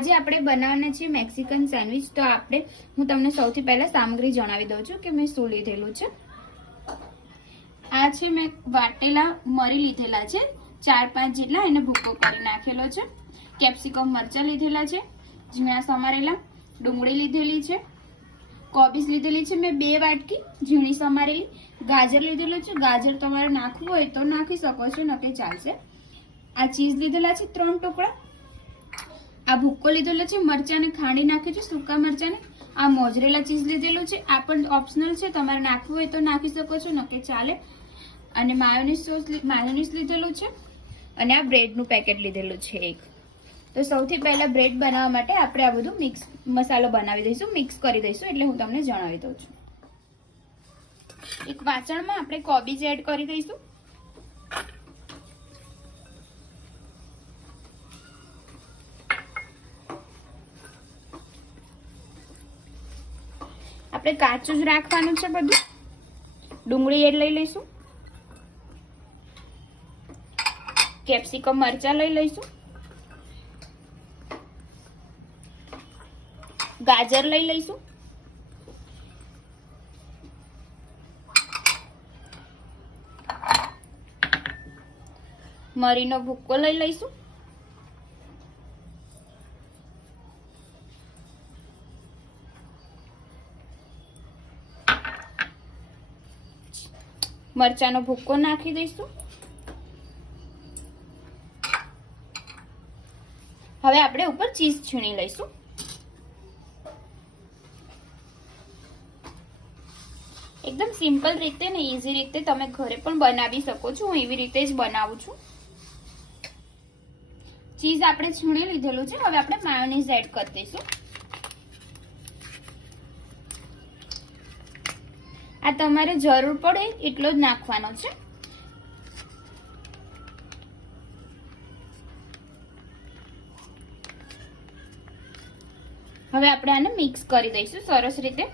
આજે આપણે બનાવવાના છે મેક્સિકન સેન્ડવિચ। તો હું તમને સૌથી પહેલા સામગ્રી જણાવી દઉં છું કે મેં શું લીધેલું છે। આ છે મેં વાટેલા મરી લીધેલા છે 4-5 જેટલા, એને ભૂકો કરી નાખેલો છે। કેપ્સિકમ મરચાં લીધેલા છે, ઝીણા સમારેલા, ડુંગળી લીધેલી છે, કોબીજ લીધેલી છે મેં 2 વાટકી ઝીણી સમારેલી, ગાજર લીધેલું છે, ગાજર તમારે નાખવું હોય તો નાખી શકો છો, નકે ચાલશે। આ ચીઝ લીધેલા છે 3 ટુકડા, આ ભૂકો લીધેલો છે, મરચાને ખાંડી નાખ્યું છે, સૂકા મરચાને, આ મોઝરેલા ચીઝ લીધેલું છે, આ પણ ઓપ્શનલ છે, તમારે નાખવું હોય તો નાખી શકો છો, નકે ચાલે। અને માયોનીઝ લીધેલું છે, અને આ બ્રેડનું પેકેટ લીધેલું છે 1। તો સૌથી પહેલા બ્રેડ બનાવવા માટે આપણે આ બધું મસાલો બનાવી દઈશું, મિક્સ કરી દઈશું, એટલે હું તમને જણાવી દઉં છું। એક વાસણમાં આપણે કોબીજ એડ કરી દઈશું, આપણે કાચું જ રાખવાનું છે બધું। ડુંગળી એડ લઈ લઈશું, કેપ્સિકમ મરચાં લઈ લઈશું, ગાજર લઈ લઈશું, મરીનો ભૂકો લઈ લઈશું, મરચાનો ભૂકો નાખી દઈશું। હવે આપણે ઉપર ચીઝ છીણી લઈશું। એકદમ સિમ્પલ રીતે ને ઈઝી રીતે તમે ઘરે પણ બનાવી શકો છો, હું એવી રીતે જ બનાવું છું। ચીઝ આપણે છીણી લીધેલું છે, હવે આપણે માયોનીઝ એડ કરી દઈશું। આ તમારે જરૂર પડે એટલો જ નાખવાનો છે। હવે આપણે આને મિક્સ કરી દઈશું સરસ રીતે।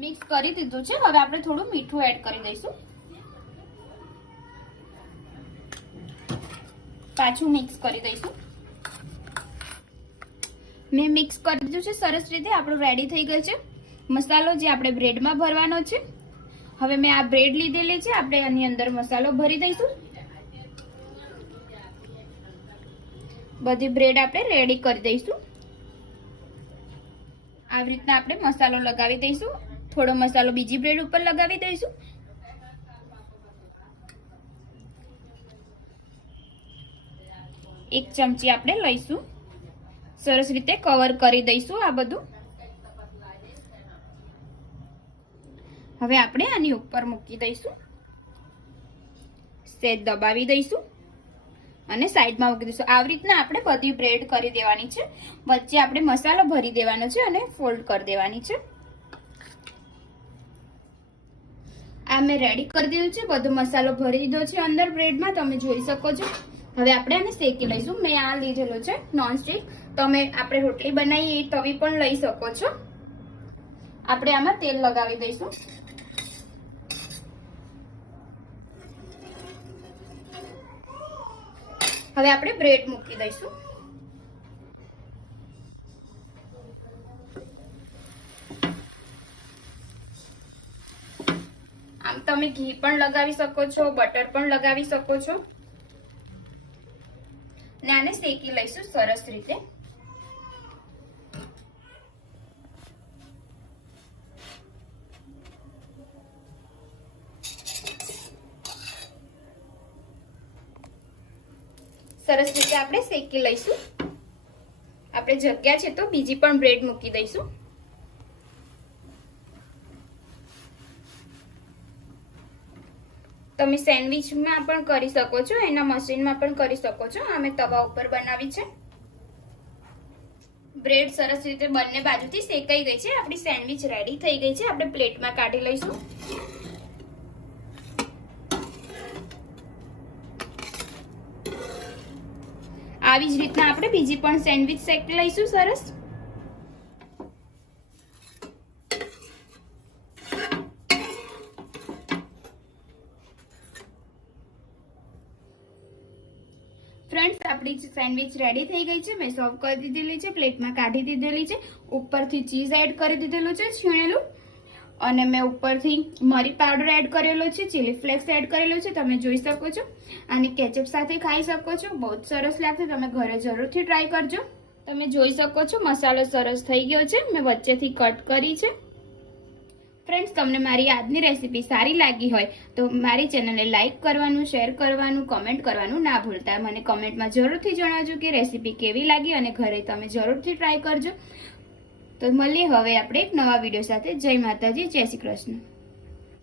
મિક્સ કરી દીધું છે, હવે આપણે થોડું મીઠું એડ કરી દઈશું, પાછું મિક્સ કરી દઈશું। મેં મિક્સ કરી દીધું છે સરસ રીતે, આપણું રેડી થઈ ગયું છે મસાલો જે આપણે બ્રેડમાં ભરવાનો છે। હવે મેં આ બ્રેડ લીધેલી છે, આપણે આની અંદર મસાલો ભરી દઈશું। બધી બ્રેડ આપણે રેડી કરી દઈશું। આવી રીતના આપણે મસાલો લગાવી દઈશું, થોડો મસાલો બીજી બ્રેડ ઉપર લગાવી દઈશું। એક ચમચી આપણે લઈશું, સરસ રીતે કવર કરી દઈશું આ બધું। હવે આપણે આની ઉપર મૂકી દઈશું, સેજ દબાવી દઈશું અને સાઈડમાં મૂકી દઈશું। આવી રીતના આપણે બધી બ્રેડ કરી દેવાની છે, વચ્ચે આપણે મસાલો ભરી દેવાનો છે અને ફોલ્ડ કરી દેવાની છે। આ મેં રેડી કરી દીધું છે, બધો મસાલો ભરી દીધો છે અંદર બ્રેડમાં, તમે જોઈ શકો છો। હવે આપણે આને શેકી લઈશું। મેં આ લીધેલો છે નોનસ્ટિક, તમે આપણે રોટલી બનાવીએ એ તવી પણ લઈ શકો છો। આપણે આમાં તેલ લગાવી દઈશું, હવે આપણે બ્રેડ મૂકી દઈશું। આમ તમે ઘી પણ લગાવી શકો છો, બટર પણ લગાવી શકો છો, ને આને શેકી લઈશું સરસ રીતે। સરસ રીતે આપણે શેકી લઈશું। આપણે જગ્યા છે તો બીજી પણ બ્રેડ મૂકી દઈશું। તમે સેન્ડવિચમાં પણ કરી શકો છો, એના મશીનમાં પણ કરી શકો છો, અમે તવા ઉપર બનાવી છે। બ્રેડ સરસ રીતે બંને બાજુથી શેકાઈ ગઈ છે, આપણી સેન્ડવિચ રેડી થઈ ગઈ છે। આપણે પ્લેટમાં કાઢી લઈશું। આવી જ રીતના આપણે બીજી પણ સેન્ડવિચ શેકી લઈશું સરસ. ફ્રેન્ડ્સ, આપણી સેન્ડવિચ રેડી થઈ ગઈ છે. મેં સર્વ કરી દીધેલી છે, પ્લેટમાં કાઢી દીધેલી છે. ઉપરથી ચીઝ એડ કરી દીધેલું છે છીણેલું, અને મેં ઉપરથી મરી પાવડર એડ કરેલો છે, ચીલી ફ્લેક્સ એડ કરેલો છે. તમે જોઈ શકો છો. આને કેચઅપ સાથે ખાઈ શકો છો, બહુ જ સરસ લાગશે. તમે ઘરે જરૂરથી ટ્રાય કરજો. તમે જોઈ શકો છો મસાલો સરસ થઈ ગયો છે. મેં વચ્ચેથી કટ કરી છે. ફ્રેન્ડ્સ, તમને મારી આજની રેસીપી સારી લાગી હોય તો મારી ચેનલને લાઇક કરવાનું, શેર કરવાનું, કમેન્ટ કરવાનું ના ભૂલતા. મને કમેન્ટમાં જરૂરથી જણાવજો કે રેસીપી કેવી લાગી, અને ઘરે તમે જરૂરથી ટ્રાય કરજો. તો મળીએ હવે આપણે એક નવા વિડીયો સાથે. જય માતાજી, જય શ્રી કૃષ્ણ.